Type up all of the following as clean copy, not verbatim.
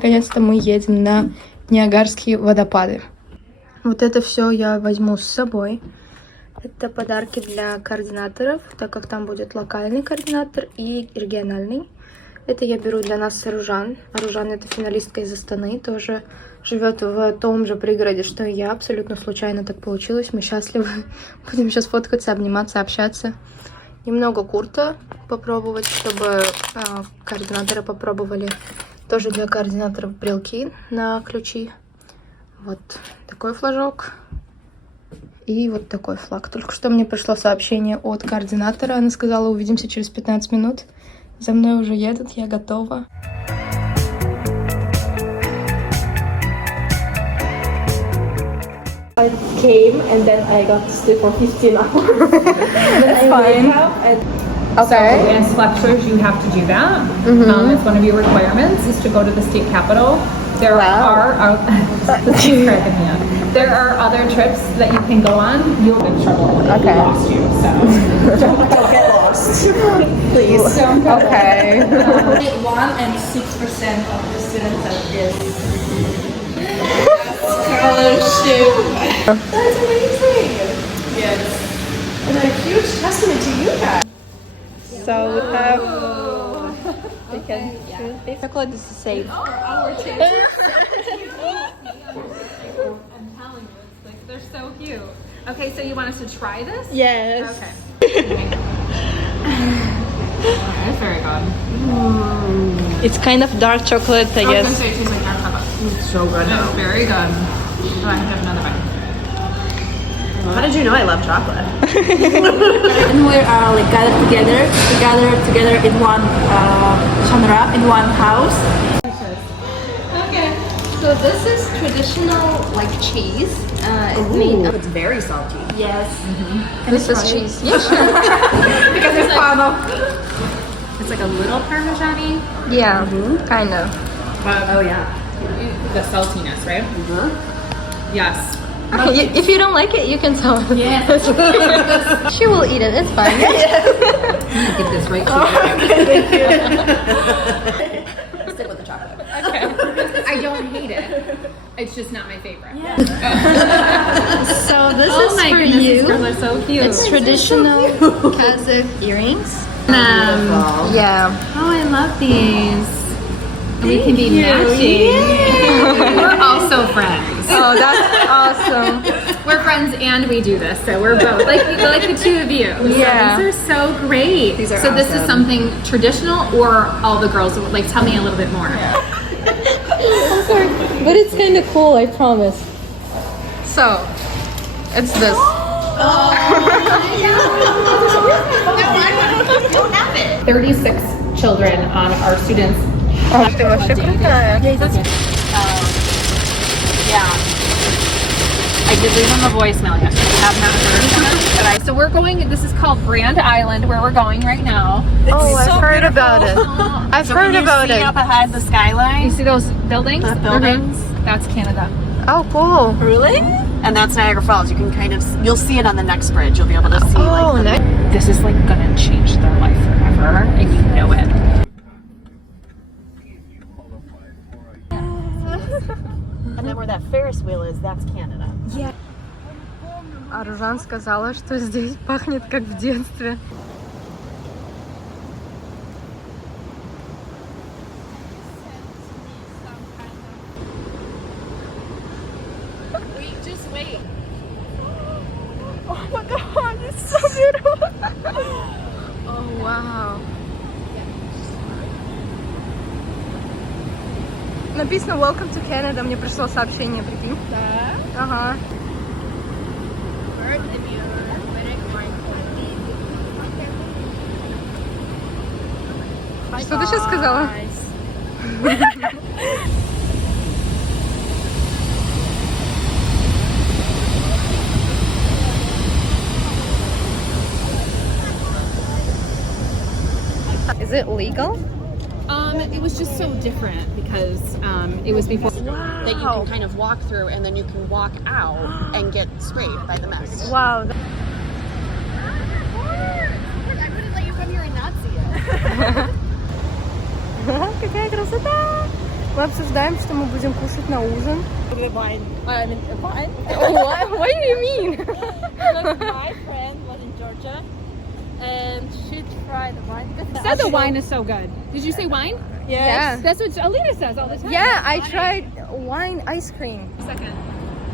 наконец-то мы едем на Ниагарские водопады. Вот это все я возьму с собой. Это подарки для координаторов, так как там будет локальный координатор и региональный. Это я беру для нас с Аружан. Аружан — это финалистка из Астаны, тоже живет в том же пригороде, что и я. Абсолютно случайно так получилось. Мы счастливы. Будем сейчас фоткаться, обниматься, общаться. Немного курта попробовать, чтобы координаторы попробовали. Тоже для координаторов брелки на ключи. Вот такой флажок. И вот такой флаг. Только что мне пришло сообщение от координатора. Она сказала, увидимся через 15 минут. За мной уже едут, я готова. I came and then I got to sleep for 15 hours. That's fine. Okay. So as lecturers, you have to do that. It's one of your requirements is to go to the state capital. There are there are other trips that you can go on. You'll get in trouble if we lost you. So don't get lost, please. Don't go. Okay. 1 and 6% of the students at this scholarship. That's amazing. Yes, and a huge testament to you guys. So we have. We can choose. The chocolate is the same. Our too. I'm telling you, it's like they're so cute. Okay, so you want us to try this? Yes. Okay. It's very good. It's kind of dark chocolate, I I was guess. gonna say it tastes like dark chocolate. It's so good. It's very good. Oh, I have another bite. How did you know I love chocolate? And we are like gathered together in one genre, in one house. Okay, so this is traditional like cheese. It's made of. It's very salty. Yes. This is cheese. Yeah, sure. Because it's like, it's like a little Parmesan-y. Yeah, kind of. Oh yeah. The saltiness, right? Yes. If you don't like it, you can tell. Yes. She will eat it. It's fine. Get this right to Stick with the chocolate. Okay. I don't hate it. It's just not my favorite. So this is my for goodness, you. these girls are so cute. It's traditional Kazakh earrings. Yeah. Oh, I love these. We can be matching. We're also friends. Oh, that's awesome. We're friends and we do this, so we're both like the two of you. Yeah. So these are so great. These are so this is awesome. something traditional, or all the girls like tell me a little bit more. I'm sorry, but it's kind of cool. I promise. So, it's this. 36 children on our students. Ты вообще крутая. Yeah. I did leave them a voicemail yesterday. I have not heard from them. So we're going, this is called Grand Island, where we're going right now. Oh, I've heard about it. I've heard about it. Up ahead, the You skyline. see those buildings? The buildings. That's Canada. Oh, cool. Really? And that's Niagara Falls. You can kind of, you'll see it on the next bridge. You'll be able to see. Oh, like, nice. This is like gonna change their life forever, and you know it. And then where that Ferris wheel is, that's Canada. Аружан сказала, что здесь пахнет как в детстве. Just wait. Oh my god, it's so beautiful. Oh wow. Написано Welcome to Canada. Мне пришло сообщение, прикинь. Да? Ага. Что ты сейчас сказала? Is it legal? It was just so different because it was before. That you can kind of walk through, and then you can walk out and get sprayed by the mist. Wow. I wouldn't let you come here and not see it. Какая красота! Мы обсуждаем, что мы будем кушать на ужин. Wine. I mean, wine. What do you mean? Because my friend was in Georgia and she tried the wine. Said the wine is so good. Did you say wine? Yeah. That's what Alina says all the time. Yeah, I tried wine ice cream. Second.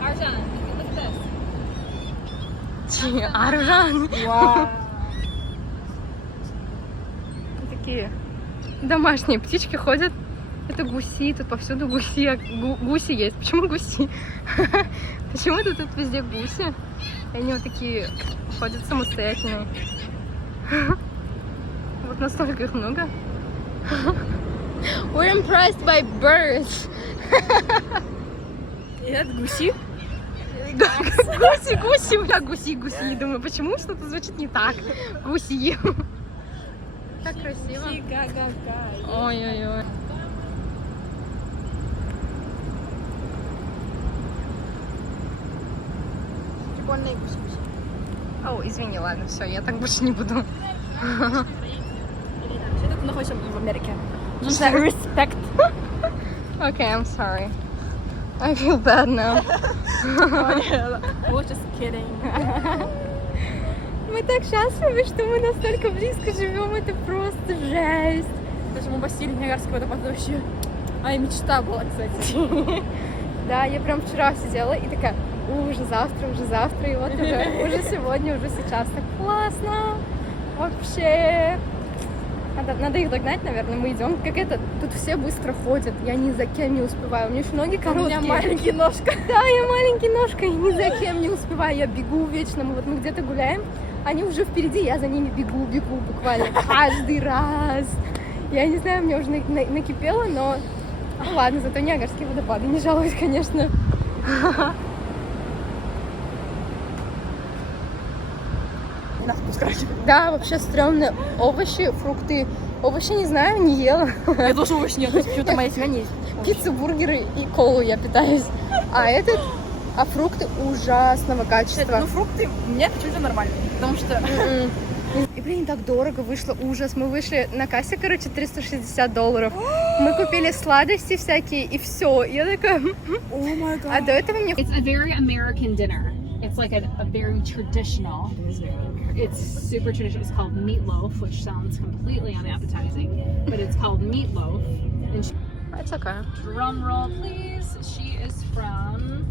Arjan, look at this. Аржан. Wow. Такие домашние птички ходят. Это гуси, тут повсюду гуси. Гуси есть. Почему гуси? Почему-то тут везде гуси. И они вот такие ходят самостоятельные. Вот настолько их много. We're impressed by birds. И это гуси? Гуси. Я гуси. Думаю, почему что-то звучит не так? Гуси. Как красиво. Ой-ой-ой. Прикольные гуси. О, извини, ладно, все, я так больше не буду. Все тут находимся в Америке. Нужно respect. Okay, I'm sorry. I feel bad now. We're just kidding. Мы так счастливы, что мы настолько близко живем, это просто жесть. Даже мы бассейн Ниагарские водопады вообще. Моя мечта была, кстати. Да, я прям вчера сидела и такая, уже завтра, и вот уже сегодня, уже сейчас. Так классно. Вообще. Надо их догнать, наверное, мы идем. Как это, тут все быстро ходят, я ни за кем не успеваю. У меня еще ноги короткие. У меня маленький ножка. Да, я маленький ножка и ни за кем не успеваю. Я бегу вечно. Вот мы где-то гуляем, они уже впереди, я за ними бегу буквально каждый раз. Я не знаю, мне уже накипело, но ну, ладно, зато Ниагарские водопады, не жалуюсь, конечно. Нас пускать. Да, вообще стрёмно. Овощи, фрукты. Овощи не знаю, не ела. Я тоже овощи нет, почему-то моя семья не есть. Пиццу, бургеры и колу я питаюсь. А фрукты ужасного качества. Ну, фрукты мне почему-то нормально, потому что... И, блин, так дорого вышло, ужас. Мы вышли на кассе, короче, $360. Мы купили сладости всякие, и все. Я такая... Oh my God. А до этого мне... It's a very American dinner. It's like a very traditional. It's super traditional. It's called meatloaf, which sounds completely unappetizing, but it's called meatloaf. And It's okay. drum roll, please. She is from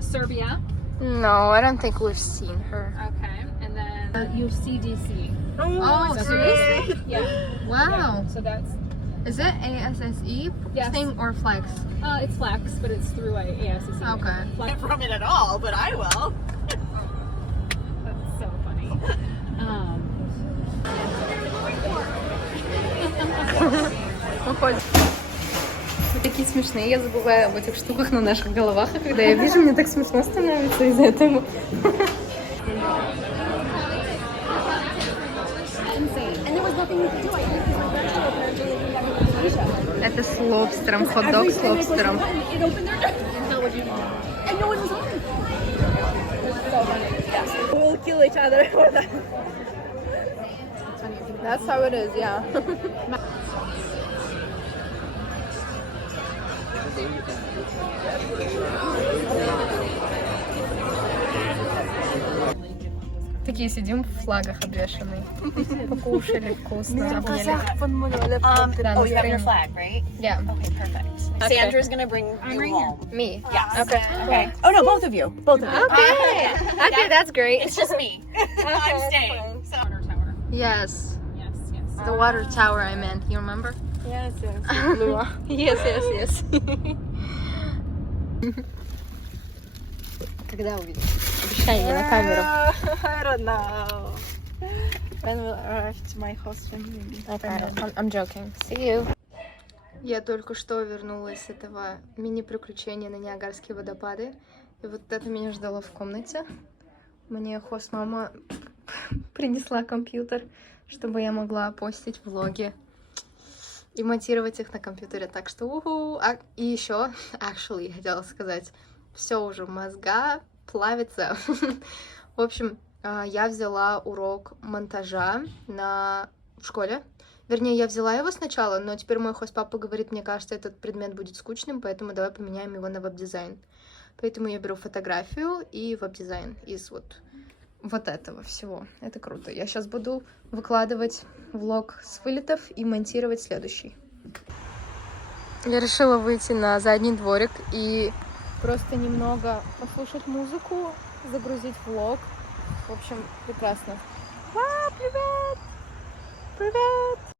Serbia. No, I don't think we've seen her. Okay, and then UCDC. Oh, So seriously? Yeah. Wow. Yeah, so that's Is it ASSE Yes. thing or Flex? it's Flex, but it's through a ASSE. Okay. Flex. From it at all, but I will. That's so funny. Уходим. Вы такие смешные, я забываю об этих штуках на наших головах, а когда я вижу, мне так смешно становится из-за этого. Это с лобстером, хот-дог с лобстером. We'll kill each other for that. That's how it is, yeah. Такие сидим в флагах обвешанные. Покушали вкусно, обняли. Да, Oh, you have your настроение. flag, right? Yeah. Okay, perfect. Okay. Sandra's gonna bring you home. Me. Yes. Okay. Okay. Oh no, both of you. Both of you. Okay. Okay, that's great. It's just me. I'm staying. So. Water tower. Yes. Yes, yes. The water tower I meant. You remember? Yes, yes. Blue. Yes. Когда увидишь? Обещай мне на камеру. I don't know. When we'll arrive to my hostel, maybe. I'm joking. See you. Я только что вернулась с этого мини-приключения на Ниагарские водопады. И вот это меня ждало в комнате. Мне хост-мама принесла компьютер, чтобы я могла постить влоги и монтировать их на компьютере. Так что уху! И еще, actually, хотела сказать, все уже мозга плавится. В общем, я взяла урок монтажа в школе. Вернее, я взяла его сначала, но теперь мой хост-папа говорит, мне кажется, этот предмет будет скучным, поэтому давай поменяем его на веб-дизайн. Поэтому я беру фотографию и веб-дизайн из вот этого всего. Это круто. Я сейчас буду выкладывать влог с вылетов и монтировать следующий. Я решила выйти на задний дворик и просто немного послушать музыку, загрузить влог. В общем, прекрасно. Привет! Привет!